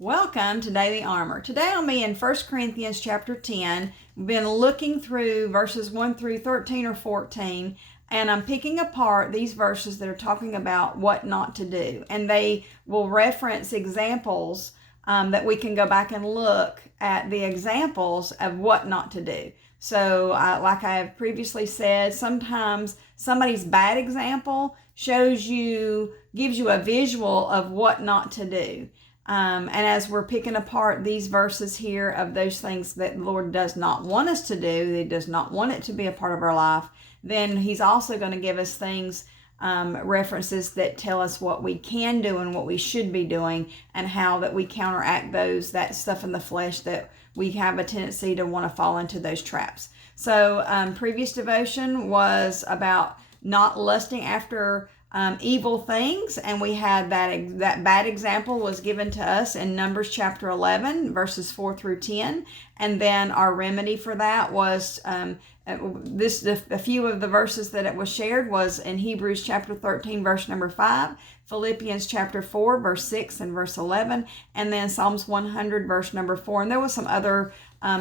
Welcome to Daily Armor. Today I'll be in 1 Corinthians chapter 10. We've been looking through verses 1 through 13 or 14, and I'm picking apart these verses that are talking about what not to do. And they will reference examples that we can go back and look at the examples of what not to do. So like I have previously said, sometimes somebody's bad example gives you a visual of what not to do. And as we're picking apart these verses here of those things that the Lord does not want us to do, He does not want it to be a part of our life, then He's also going to give us things, references that tell us what we can do and what we should be doing, and how that we counteract that stuff in the flesh that we have a tendency to want to fall into those traps. So previous devotion was about not lusting after evil things, and we had that bad example was given to us in Numbers chapter 11 verses 4 through 10, and then our remedy for that was a few of the verses that it was shared was in Hebrews chapter 13 verse number 5, Philippians chapter 4 verse 6 and verse 11, and then Psalms 100 verse number 4, and there was some other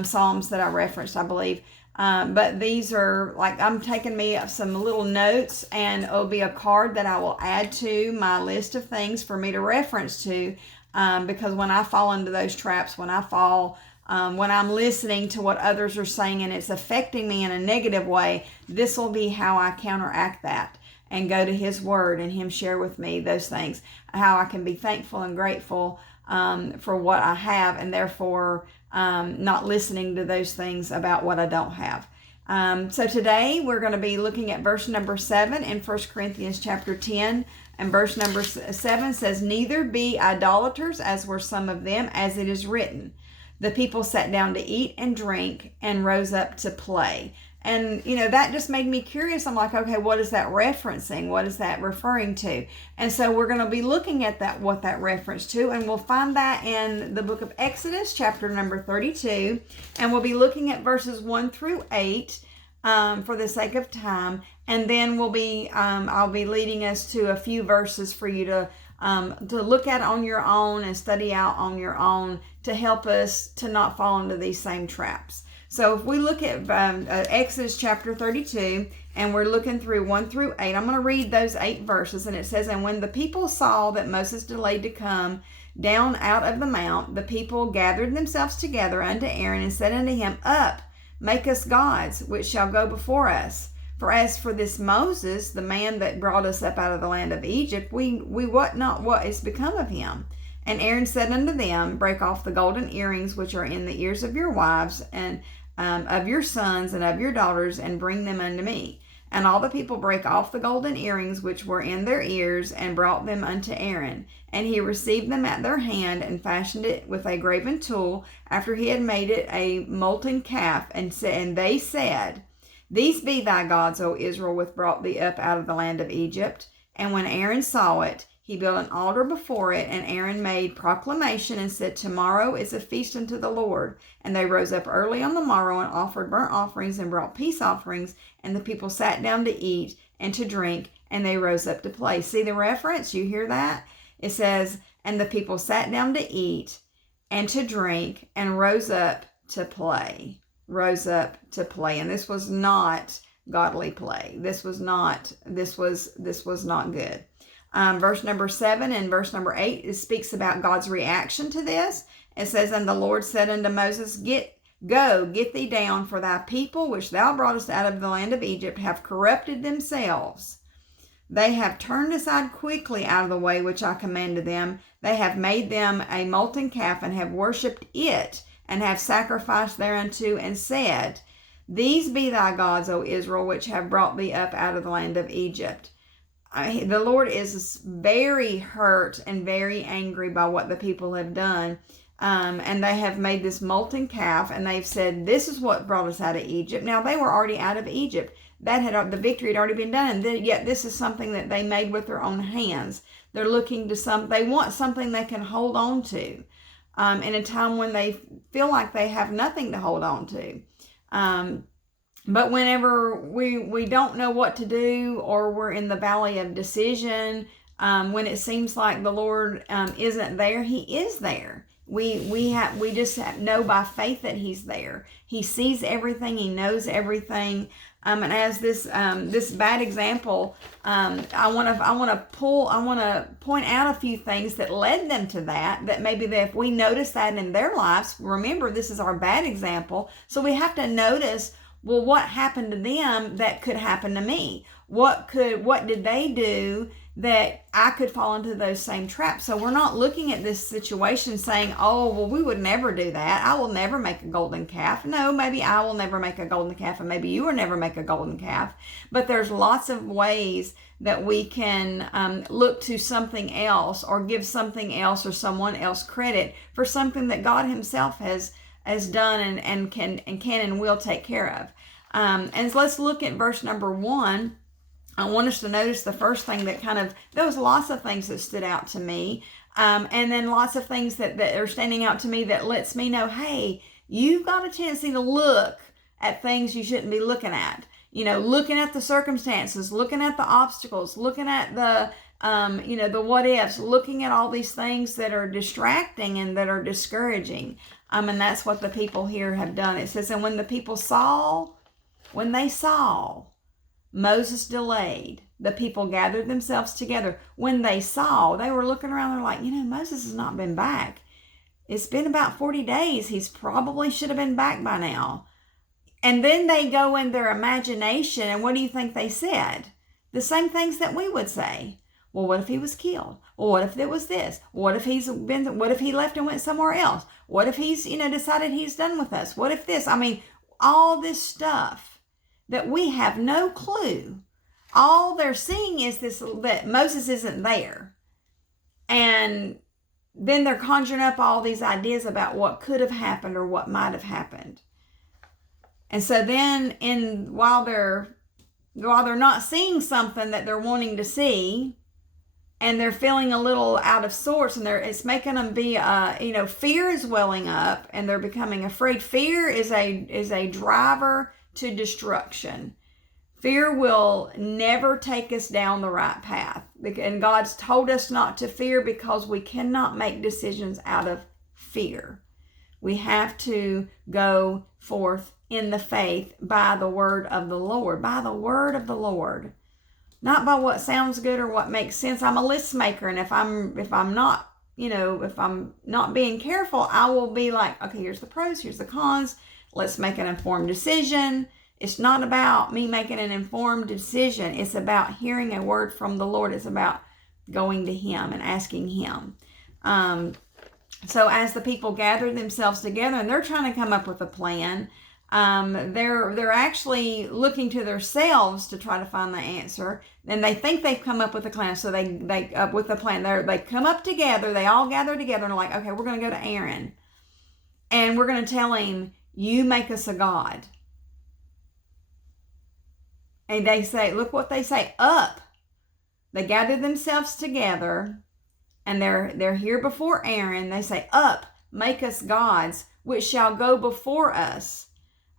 psalms that I referenced, I believe. But these are I'm taking me some little notes, and it'll be a card that I will add to my list of things for me to reference to, because when I fall into those traps, when I'm listening to what others are saying and it's affecting me in a negative way, this will be how I counteract that and go to His Word and Him share with me those things, how I can be thankful and grateful for what I have, and therefore not listening to those things about what I don't have. So today we're going to be looking at verse number 7 in 1 Corinthians chapter 10. And verse number 7 says, "Neither be idolaters, as were some of them, as it is written. The people sat down to eat and drink and rose up to play." And, that just made me curious. I'm like, okay, what is that referencing? What is that referring to? And so we're going to be looking at what that reference to, and we'll find that in the book of Exodus, chapter number 32, and we'll be looking at verses 1 through 8 for the sake of time, and then I'll be leading us to a few verses for you to look at on your own and study out on your own to help us to not fall into these same traps. So if we look at Exodus chapter 32, and we're looking through 1 through 8, I'm going to read those 8 verses, and it says, "And when the people saw that Moses delayed to come down out of the mount, the people gathered themselves together unto Aaron and said unto him, Up, make us gods, which shall go before us. For as for this Moses, the man that brought us up out of the land of Egypt, we wot not what is become of him. And Aaron said unto them, Break off the golden earrings which are in the ears of your wives, and of your sons and of your daughters, and bring them unto me. And all the people brake off the golden earrings which were in their ears, and brought them unto Aaron. And he received them at their hand, and fashioned it with a graven tool, after he had made it a molten calf. And they said, These be thy gods, O Israel, which brought thee up out of the land of Egypt. And when Aaron saw it, he built an altar before it, and Aaron made proclamation and said, Tomorrow is a feast unto the Lord. And they rose up early on the morrow and offered burnt offerings and brought peace offerings. And the people sat down to eat and to drink, and they rose up to play." See the reference? You hear that? It says, "And the people sat down to eat and to drink and rose up to play." Rose up to play. And this was not godly play. This was not good. Verse number 7 and verse number 8, it speaks about God's reaction to this. It says, "And the Lord said unto Moses, Get thee down, for thy people, which thou broughtest out of the land of Egypt, have corrupted themselves. They have turned aside quickly out of the way which I commanded them. They have made them a molten calf, and have worshipped it, and have sacrificed thereunto, and said, These be thy gods, O Israel, which have brought thee up out of the land of Egypt." The Lord is very hurt and very angry by what the people have done. And they have made this molten calf, and they've said, This is what brought us out of Egypt. Now, they were already out of Egypt. The victory had already been done. And yet this is something that they made with their own hands. They're looking to they want something they can hold on to in a time when they feel like they have nothing to hold on to. But whenever we don't know what to do, or we're in the valley of decision, When it seems like the Lord isn't there, He is there. We just know by faith that He's there. He sees everything. He knows everything. And as this bad example, I want to point out a few things that led them to that. That maybe if we notice that in their lives, remember this is our bad example, so we have to notice. Well, what happened to them that could happen to me? What did they do that I could fall into those same traps? So we're not looking at this situation saying, oh, well, we would never do that. I will never make a golden calf. No, maybe I will never make a golden calf, and maybe you will never make a golden calf. But there's lots of ways that we can look to something else or give something else or someone else credit for something that God Himself has done and can and will take care of. And let's look at verse number 1. I want us to notice the first thing that there was lots of things that stood out to me. And then lots of things that are standing out to me that lets me know, hey, you've got a tendency to look at things you shouldn't be looking at. Looking at the circumstances, looking at the obstacles, looking at the what ifs, looking at all these things that are distracting and that are discouraging. And that's what the people here have done. It says, and when they saw, Moses delayed. The people gathered themselves together. When they saw, they were looking around. They're like, Moses has not been back. It's been about 40 days. He's probably should have been back by now. And then they go in their imagination, and what do you think they said? The same things that we would say. Well, what if he was killed? Well, what if it was this? What if he left and went somewhere else? What if he's, decided he's done with us? What if this? All this stuff that we have no clue. All they're seeing is that Moses isn't there. And then they're conjuring up all these ideas about what could have happened or what might have happened. And so then while they're not seeing something that they're wanting to see, and they're feeling a little out of sorts, and it's making them be, fear is welling up, and they're becoming afraid. Fear is a driver to destruction. Fear will never take us down the right path. And God's told us not to fear because we cannot make decisions out of fear. We have to go forth in the faith by the word of the Lord. By the word of the Lord. Not by what sounds good or what makes sense. I'm a list maker, and if I'm not being careful, I will be like, okay, here's the pros, here's the cons. Let's make an informed decision. It's not about me making an informed decision. It's about hearing a word from the Lord. It's about going to Him and asking Him. So as the people gather themselves together and they're trying to come up with a plan, they're actually looking to themselves to try to find the answer. And they think they've come up with a plan. So they with the plan, they come up together. They all gather together and are like, okay, we're going to go to Aaron, and we're going to tell him, you make us a god. And they say, look what they say, up. They gather themselves together, and they're here before Aaron. They say, up, make us gods, which shall go before us.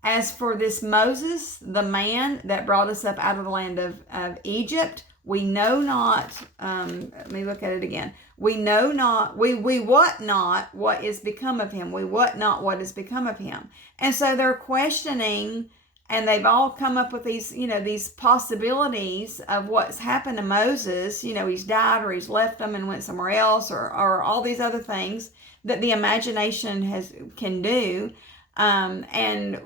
As for this Moses, the man that brought us up out of the land of Egypt, we know not, let me look at it again. We know not, we wot not what is become of him. We wot not what is become of him. And so they're questioning, and they've all come up with these possibilities of what's happened to Moses. He's died, or he's left them and went somewhere else, or all these other things that the imagination can do. And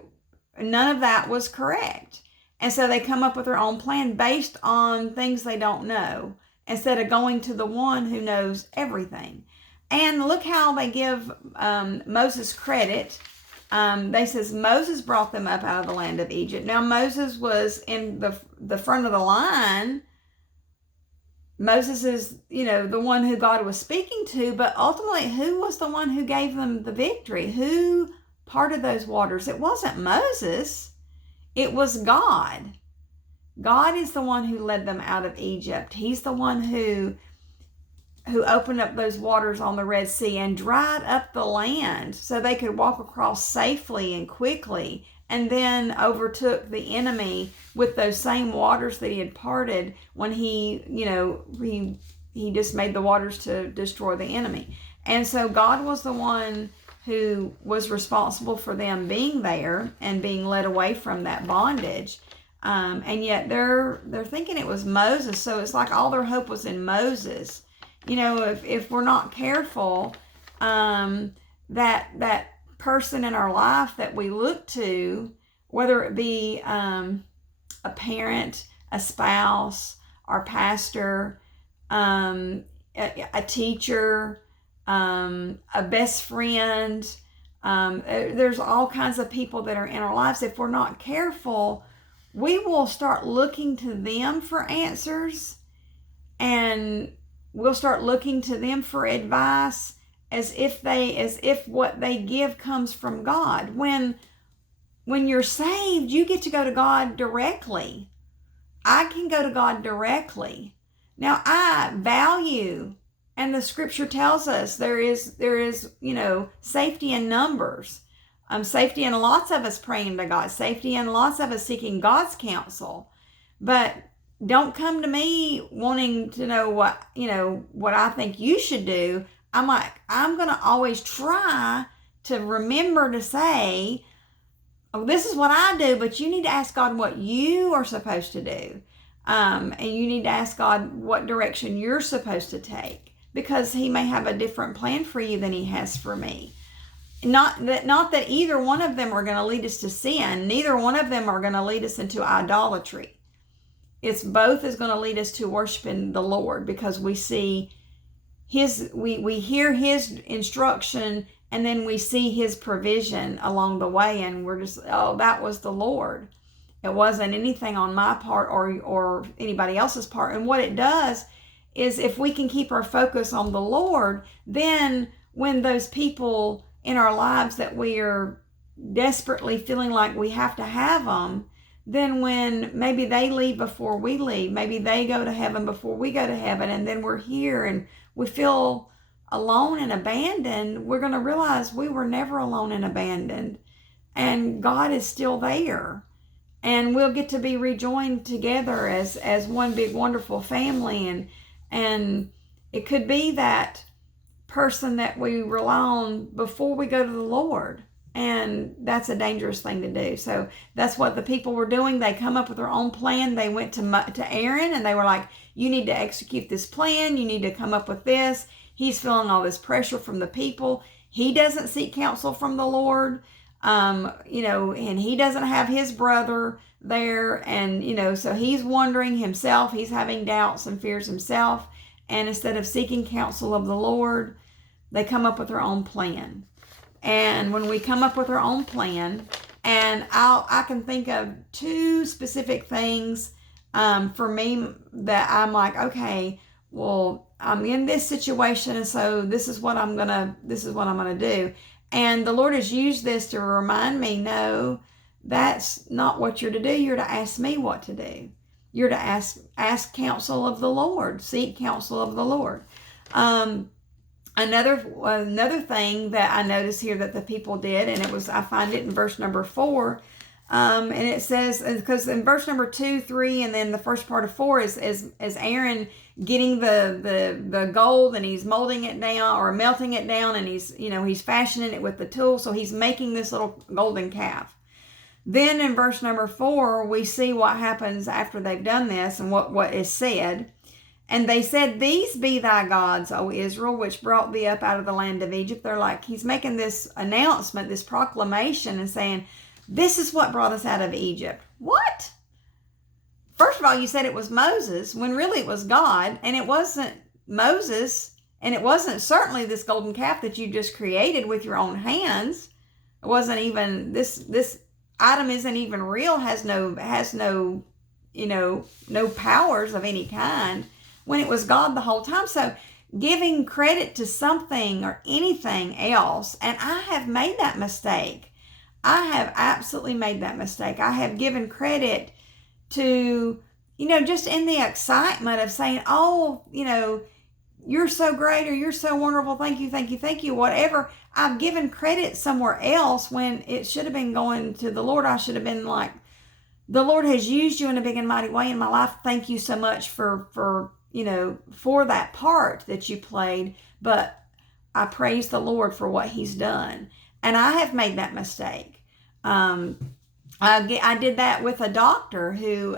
none of that was correct. And so they come up with their own plan based on things they don't know, instead of going to the one who knows everything. And look how they give Moses credit. They says Moses brought them up out of the land of Egypt. Now Moses was in the front of the line. Moses is, the one who God was speaking to, but ultimately who was the one who gave them the victory? Who parted those waters? It wasn't Moses. It was God. God is the one who led them out of Egypt. He's the one who opened up those waters on the Red Sea and dried up the land so they could walk across safely and quickly, and then overtook the enemy with those same waters that he had parted when he he just made the waters to destroy the enemy. And so God was the one who was responsible for them being there and being led away from that bondage. And yet they're thinking it was Moses. So it's like all their hope was in Moses. You know, if we're not careful, that person in our life that we look to, whether it be a parent, a spouse, our pastor, a teacher, a best friend, there's all kinds of people that are in our lives. If we're not careful, we will start looking to them for answers, and we'll start looking to them for advice as if what they give comes from God. When you're saved, you get to go to God directly. I can go to God directly. Now, I value, and the scripture tells us there is safety in numbers. Safety in lots of us praying to God, safety in lots of us seeking God's counsel. But don't come to me wanting to know what I think you should do. I'm going to always try to remember to say, oh, this is what I do, but you need to ask God what you are supposed to do. And you need to ask God what direction you're supposed to take, because he may have a different plan for you than he has for me. Not that either one of them are going to lead us to sin. Neither one of them are going to lead us into idolatry. It's both is going to lead us to worshiping the Lord, because we see we hear his instruction, and then we see his provision along the way, and we're just, oh, that was the Lord. It wasn't anything on my part or anybody else's part. And what it does is, if we can keep our focus on the Lord, then when those people in our lives that we are desperately feeling like we have to have them, then when maybe they leave before we leave, maybe they go to heaven before we go to heaven, and then we're here and we feel alone and abandoned, we're going to realize we were never alone and abandoned, and God is still there, and we'll get to be rejoined together as one big wonderful family. And it could be that person that we rely on before we go to the Lord, and that's a dangerous thing to do. So that's what the people were doing. They come up with their own plan. They went to Aaron, and they were like, you need to execute this plan, you need to come up with this. He's feeling all this pressure from the people. He doesn't seek counsel from the Lord, and he doesn't have his brother there, and so he's wondering himself. He's having doubts and fears himself, and instead of seeking counsel of the Lord, they come up with their own plan. And when we come up with our own plan, and I can think of two specific things for me that I'm like, okay, well, I'm in this situation, and so this is what I'm gonna do. And the Lord has used this to remind me, no, that's not what you're to do. You're to ask me what to do. You're to ask counsel of the Lord, seek counsel of the Lord. Another thing that I noticed here that the people did, and I find it in verse number 4, and it says, because in verse number 2, 3, and then the first part of 4 is Aaron getting the gold, and he's molding it down or melting it down, and he's fashioning it with the tool, so he's making this little golden calf. Then in verse number 4, we see what happens after they've done this, and what is said. And they said, these be thy gods, O Israel, which brought thee up out of the land of Egypt. They're like, he's making this announcement, this proclamation, and saying, this is what brought us out of Egypt. What? First of all, you said it was Moses, when really it was God, and it wasn't Moses, and it wasn't certainly this golden calf that you just created with your own hands. It wasn't even, this item isn't even real, has no powers of any kind, when it was God the whole time. So giving credit to something or anything else, and I have made that mistake. I have absolutely made that mistake. I have given credit to, just in the excitement of saying, oh, you're so great, or you're so wonderful, thank you, whatever. I've given credit somewhere else when it should have been going to the Lord. I should have been like, the Lord has used you in a big and mighty way in my life. Thank you so much for for that part that you played, but I praise the Lord for what he's done. And I have made that mistake. I did that with a doctor who,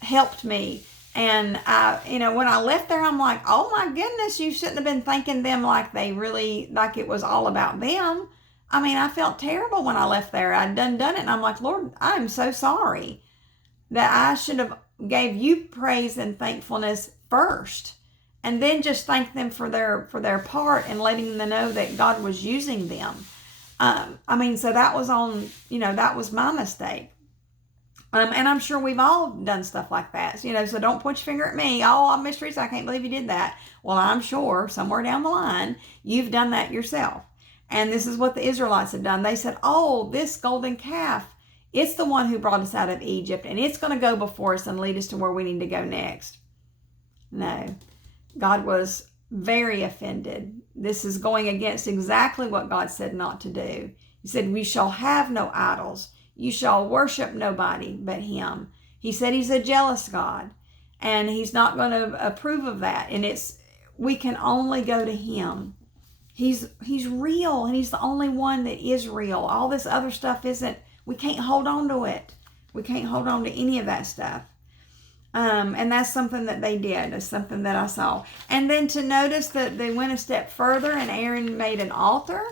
helped me. And when I left there, I'm like, oh my goodness, you shouldn't have been thanking them like it was all about them. I mean, I felt terrible when I left there. I'd done it, and I'm like, Lord, I'm so sorry that I should have gave you praise and thankfulness first, and then just thank them for their part and letting them know that God was using them. So that was that was my mistake. And I'm sure we've all done stuff like that. So don't point your finger at me. Oh, Miss Teresa, I can't believe you did that. Well, I'm sure somewhere down the line, you've done that yourself. And this is what the Israelites had done. They said, oh, this golden calf, it's the one who brought us out of Egypt, and it's going to go before us and lead us to where we need to go next. No, God was very offended. This is going against exactly what God said not to do. He said, we shall have no idols. You shall worship nobody but him. He said he's a jealous God, and he's not going to approve of that. And we can only go to him. He's real, and he's the only one that is real. All this other stuff isn't. We can't hold on to it. We can't hold on to any of that stuff. And that's something that they did. It's something that I saw. And then to notice that they went a step further, and Aaron made an altar.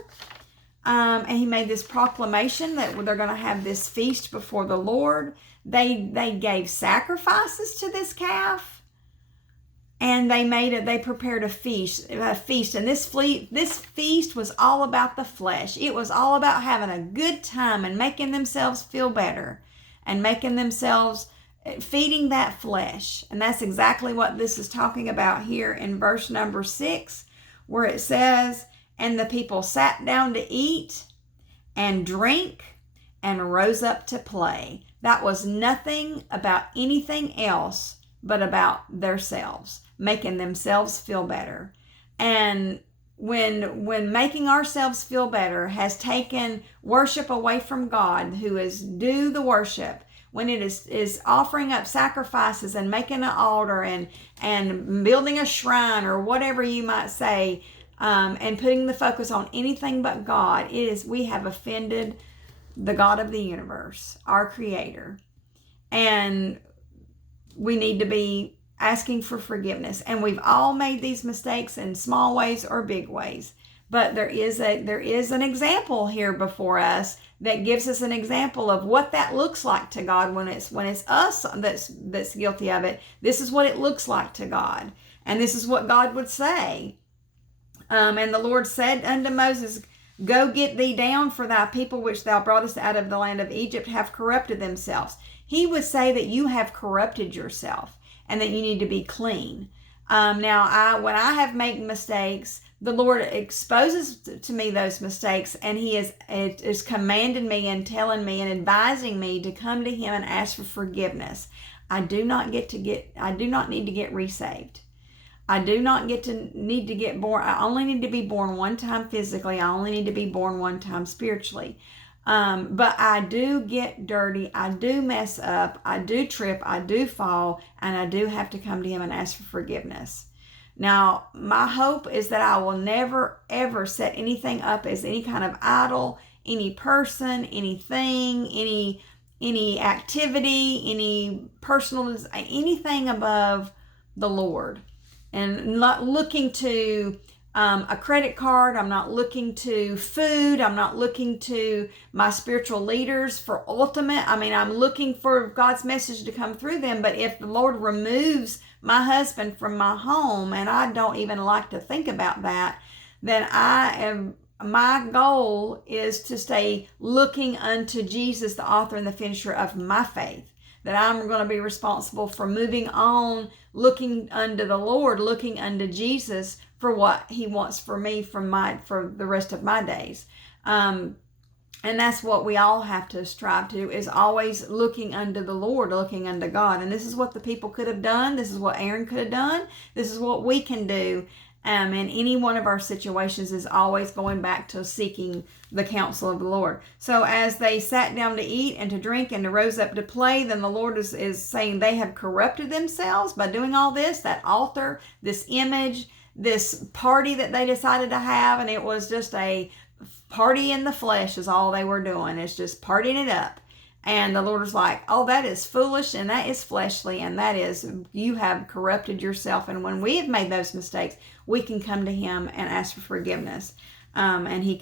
And he made this proclamation that they're going to have this feast before the Lord. They gave sacrifices to this calf, and they prepared a feast. And this feast was all about the flesh. It was all about having a good time and making themselves feel better, and making themselves feeding that flesh. And that's exactly what this is talking about here in verse number 6, where it says, and the people sat down to eat and drink and rose up to play. That was nothing about anything else but about themselves, making themselves feel better. And when making ourselves feel better has taken worship away from God, who is due the worship, when it is offering up sacrifices and making an altar and building a shrine or whatever you might say, and putting the focus on anything but God, we have offended the God of the universe, our Creator. And we need to be asking for forgiveness. And we've all made these mistakes in small ways or big ways. But there is an example here before us that gives us an example of what that looks like to God when it's us that's guilty of it. This is what it looks like to God. And this is what God would say. And the Lord said unto Moses, go get thee down, for thy people which thou broughtest out of the land of Egypt have corrupted themselves. He would say that you have corrupted yourself and that you need to be clean. Now, when I have made mistakes, the Lord exposes to me those mistakes, and he is commanding me and telling me and advising me to come to him and ask for forgiveness. I do not need to get resaved. I do not need to get born. I only need to be born one time physically. I only need to be born one time spiritually. But I do get dirty. I do mess up. I do trip. I do fall. And I do have to come to him and ask for forgiveness. Now, my hope is that I will never, ever set anything up as any kind of idol, any person, anything, any activity, any personal, anything above the Lord. And not looking to a credit card. I'm not looking to food. I'm not looking to my spiritual leaders for ultimate. I'm looking for God's message to come through them. But if the Lord removes my husband from my home, and I don't even like to think about that, then my goal is to stay looking unto Jesus, the author and the finisher of my faith. That I'm going to be responsible for moving on, looking unto the Lord, looking unto Jesus for what he wants for me for the rest of my days. And that's what we all have to strive to, is always looking unto the Lord, looking unto God. And this is what the people could have done. This is what Aaron could have done. This is what we can do. And any one of our situations is always going back to seeking the counsel of the Lord. So as they sat down to eat and to drink and rose up to play, then the Lord is saying they have corrupted themselves by doing all this, that altar, this image, this party that they decided to have. And it was just a party in the flesh is all they were doing. It's just partying it up. And the Lord was like, oh, that is foolish and that is fleshly and that is, you have corrupted yourself. And when we have made those mistakes, we can come to Him and ask for forgiveness. And He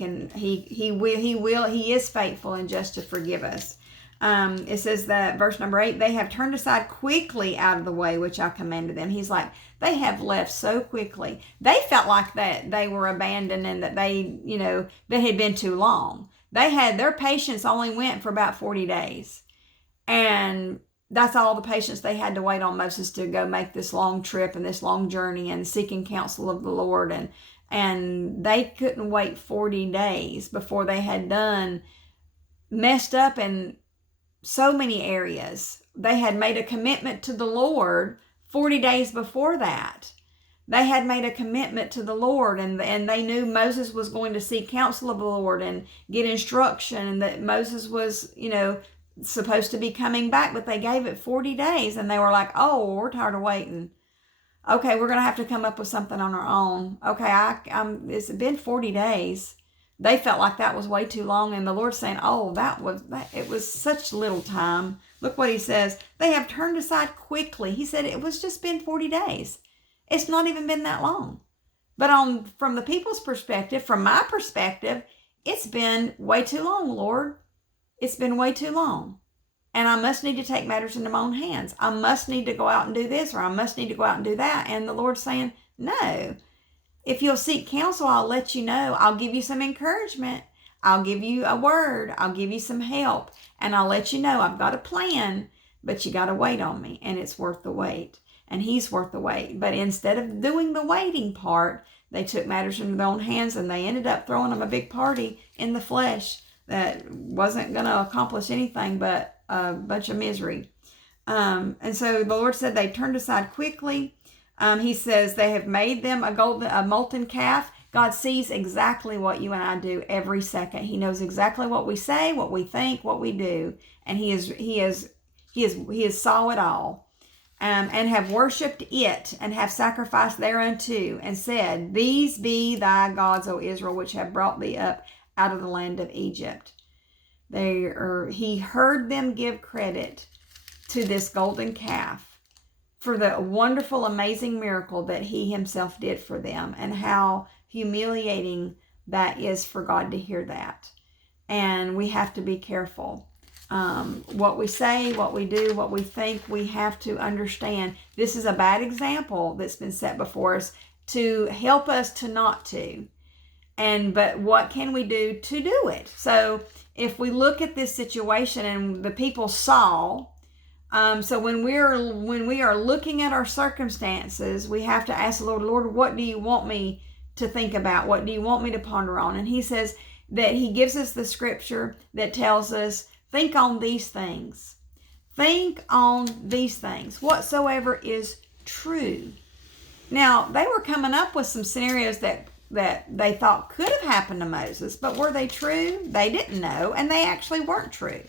is faithful and just to forgive us. It says that verse number 8, they have turned aside quickly out of the way which I commanded them. He's like, they have left so quickly. They felt like that they were abandoned and that they had been too long. Their patience only went for about 40 days. And that's all the patience they had to wait on Moses to go make this long trip and this long journey and seeking counsel of the Lord. And they couldn't wait 40 days before they had messed up in so many areas. They had made a commitment to the Lord 40 days before that. They had made a commitment to the Lord, and they knew Moses was going to seek counsel of the Lord and get instruction, and that Moses was, supposed to be coming back, but they gave it 40 days, and they were like, oh, we're tired of waiting. Okay, we're going to have to come up with something on our own. Okay, it's been 40 days. They felt like that was way too long, and the Lord's saying, oh, it was such little time. Look what He says. They have turned aside quickly. He said it was just been 40 days. It's not even been that long. But from the people's perspective, from my perspective, it's been way too long, Lord. It's been way too long. And I must need to take matters into my own hands. I must need to go out and do this, or I must need to go out and do that. And the Lord's saying, no. If you'll seek counsel, I'll let you know. I'll give you some encouragement. I'll give you a word. I'll give you some help. And I'll let you know I've got a plan, but you got to wait on me. And it's worth the wait. And He's worth the wait. But instead of doing the waiting part, they took matters into their own hands, and they ended up throwing them a big party in the flesh that wasn't going to accomplish anything but a bunch of misery. And so the Lord said they turned aside quickly. He says they have made them a molten calf. God sees exactly what you and I do every second. He knows exactly what we say, what we think, what we do, and He saw it all. And have worshipped it, and have sacrificed thereunto, and said, these be thy gods, O Israel, which have brought thee up out of the land of Egypt. He heard them give credit to this golden calf for the wonderful, amazing miracle that He Himself did for them, and how humiliating that is for God to hear that. And we have to be careful. What we say, what we do, what we think, we have to understand this is a bad example that's been set before us to help us to not to. But what can we do to do it? So if we look at this situation, and the people saw, so when we are looking at our circumstances, we have to ask the Lord, what do you want me to think about? What do you want me to ponder on? And He says that He gives us the scripture that tells us, think on these things. Think on these things. Whatsoever is true. Now, they were coming up with some scenarios that they thought could have happened to Moses, but were they true? They didn't know, and they actually weren't true.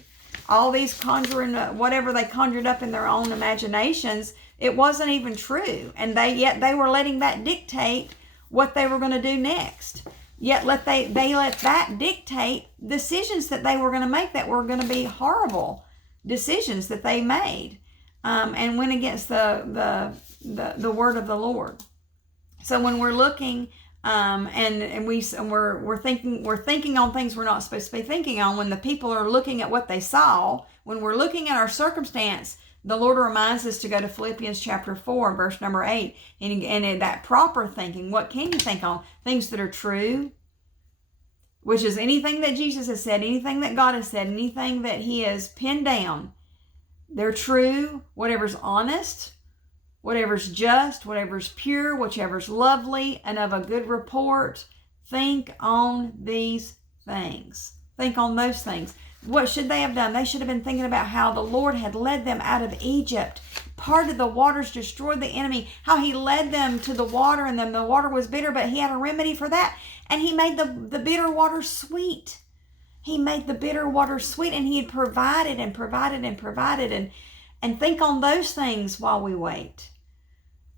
All these whatever they conjured up in their own imaginations, it wasn't even true. And yet they were letting that dictate what they were going to do next. Yet they let that dictate decisions that they were going to make that were going to be horrible decisions that they made, and went against the word of the Lord. So when we're looking, we're thinking on things we're not supposed to be thinking on, when the people are looking at what they saw, when we're looking at our circumstance, the Lord reminds us to go to Philippians chapter 4, verse number 8. And in that proper thinking, what can you think on? Things that are true, which is anything that Jesus has said, anything that God has said, anything that He has pinned down. They're true, whatever's honest, whatever's just, whatever's pure, whichever's lovely, and of a good report. Think on these things. Think on those things. What should they have done? They should have been thinking about how the Lord had led them out of Egypt, parted the waters, destroyed the enemy, how he led them to the water, and then the water was bitter, but he had a remedy for that. And he made the bitter water sweet. He made the bitter water sweet, and he had provided and provided and provided. And think on those things while we wait.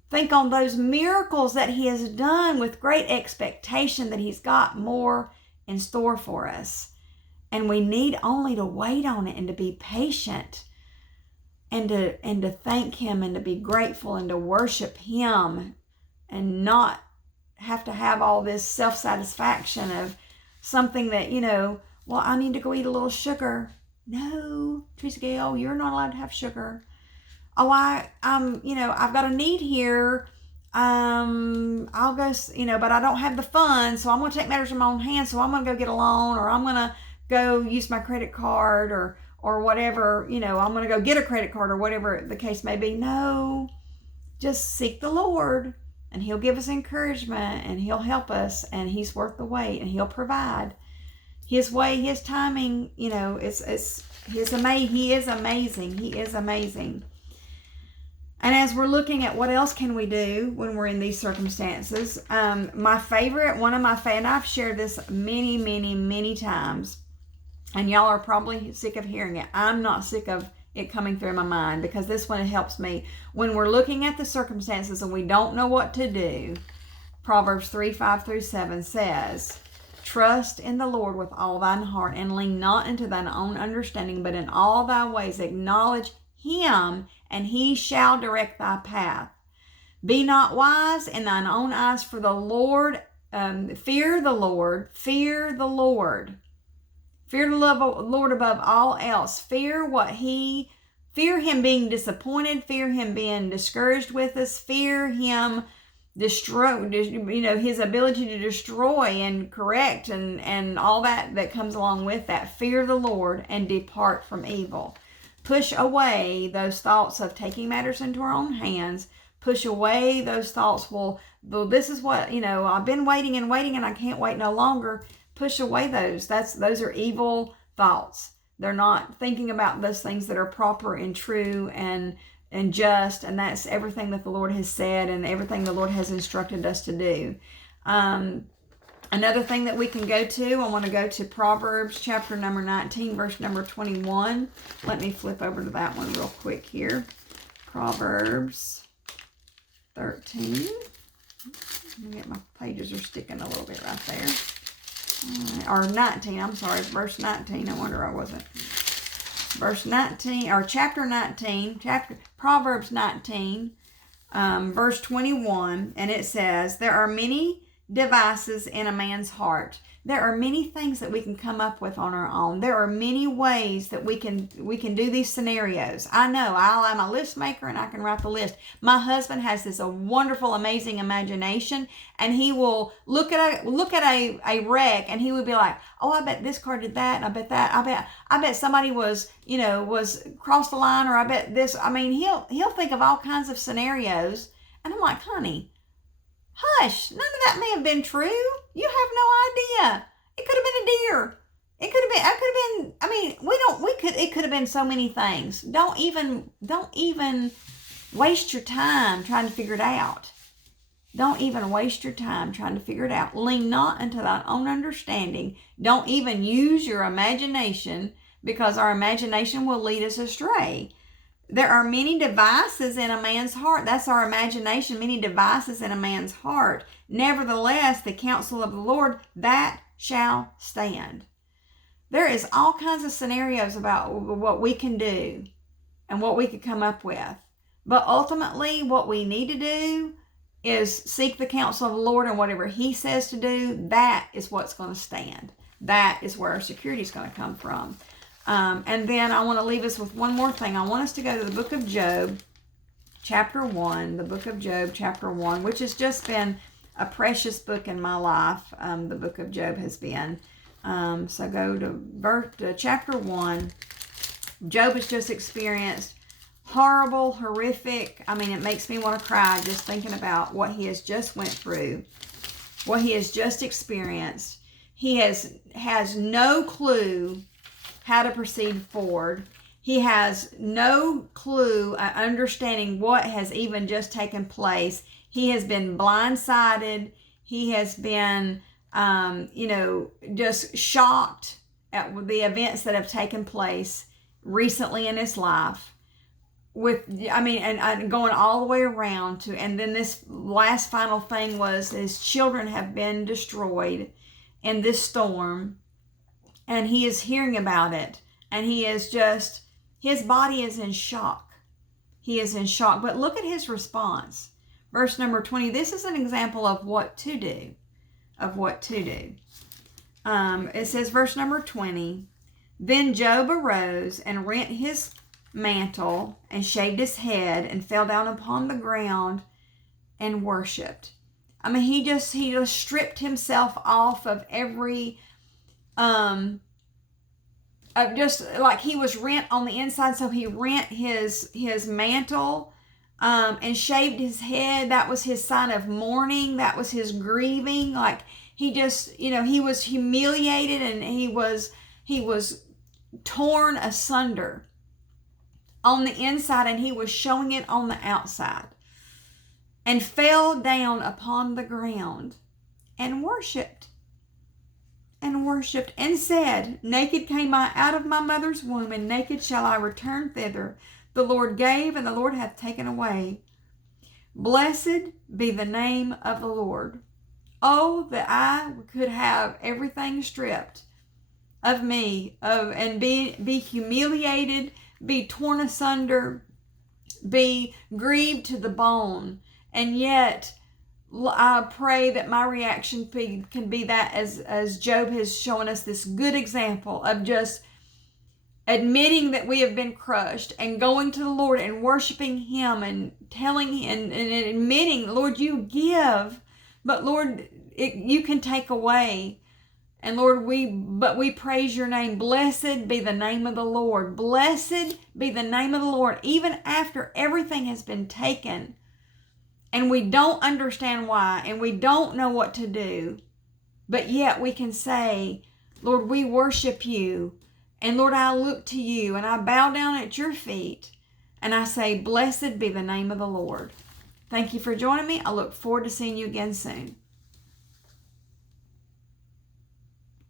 Think on those miracles that he has done with great expectation that he's got more in store for us. And we need only to wait on it and to be patient and to thank him and to be grateful and to worship him and not have to have all this self-satisfaction of something that, well, I need to go eat a little sugar. No, Teresa Gail, you're not allowed to have sugar. Oh, I've got a need here. I'll go, but I don't have the funds, so I'm going to take matters in my own hands. So I'm going to go get a loan, or I'm going to go use my credit card, or whatever, I'm going to go get a credit card, or whatever the case may be. No, just seek the Lord, and he'll give us encouragement, and he'll help us, and he's worth the wait, and he'll provide. His way, his timing, he is amazing. He is amazing. And as we're looking at what else can we do when we're in these circumstances, my favorite, and I've shared this many, many, many times, and y'all are probably sick of hearing it. I'm not sick of it coming through my mind, because this one helps me. When we're looking at the circumstances and we don't know what to do, Proverbs 3:5-7 says, trust in the Lord with all thine heart, and lean not into thine own understanding, but in all thy ways acknowledge him, and he shall direct thy path. Be not wise in thine own eyes, for the Lord, fear the Lord. Fear the Lord above all else. Fear him being disappointed. Fear him being discouraged with us. Fear him his ability to destroy and correct and all that comes along with that. Fear the Lord and depart from evil. Push away those thoughts of taking matters into our own hands. Push away those thoughts. Well, this is what, I've been waiting and I can't wait no longer. Push away those. Those are evil thoughts. They're not thinking about those things that are proper and true and just, and that's everything that the Lord has said and everything the Lord has instructed us to do. Another thing that we can go to, I want to go to Proverbs chapter number 19, verse number 21. Let me flip over to that one real quick here. Proverbs 13. Let me get my pages are sticking a little bit right there. Or 19, I'm sorry, verse 19. I wonder I wasn't. Verse 19, or chapter 19, Proverbs 19, verse 21, and it says, there are many devices in a man's heart. There are many things that we can come up with on our own. There are many ways that we can do these scenarios. I know I'm a list maker and I can write the list. My husband has this wonderful, amazing imagination, and he will look at a wreck, and he would be like, oh, I bet this car did that, and I bet that, I bet somebody was crossed the line, or I bet this. I mean, he'll think of all kinds of scenarios, and I'm like, honey, hush, none of that may have been true. You have no idea. It could have been a deer. It could have been so many things. Don't even waste your time trying to figure it out. Don't even waste your time trying to figure it out. Lean not unto thine own understanding. Don't even use your imagination, because our imagination will lead us astray. There are many devices in a man's heart. That's our imagination, many devices in a man's heart. Nevertheless, the counsel of the Lord, that shall stand. There is all kinds of scenarios about what we can do and what we could come up with. But ultimately, what we need to do is seek the counsel of the Lord, and whatever he says to do, that is what's going to stand. That is where our security is going to come from. And then I want to leave us with one more thing. I want us to go to the book of Job, chapter 1, the book of Job, chapter 1, which has just been a precious book in my life. The book of Job has been. So go to chapter 1. Job has just experienced horrible, horrific. I mean, it makes me want to cry just thinking about what he has just went through, what he has just experienced. He has no clue how to proceed forward. He has no clue, understanding what has even just taken place. He has been blindsided. He has been, just shocked at the events that have taken place recently in his life. And going all the way around and then this last final thing was his children have been destroyed in this storm, and he is hearing about it, and his body is in shock. He is in shock. But look at his response. Verse number 20, this is an example of what to do. It says, verse number 20, then Job arose and rent his mantle and shaved his head and fell down upon the ground and worshiped. He just stripped himself off of every, just like he was rent on the inside. So he rent his mantle, and shaved his head. That was his sign of mourning. That was his grieving. Like he just, he was humiliated, and he was torn asunder on the inside, and he was showing it on the outside, and fell down upon the ground and worshipped and said, naked came I out of my mother's womb, and naked shall I return thither. The Lord gave, and the Lord hath taken away. Blessed be the name of the Lord. Oh, that I could have everything stripped of me, and be humiliated, be torn asunder, be grieved to the bone. And yet, I pray that my reaction can be that as Job has shown us this good example of just admitting that we have been crushed and going to the Lord and worshiping Him and telling and admitting, Lord, you give, but Lord, you can take away. And Lord, we praise your name. Blessed be the name of the Lord. Blessed be the name of the Lord, even after everything has been taken. And we don't understand why, and we don't know what to do. But yet we can say, Lord, we worship you. And Lord, I look to you, and I bow down at your feet. And I say, blessed be the name of the Lord. Thank you for joining me. I look forward to seeing you again soon.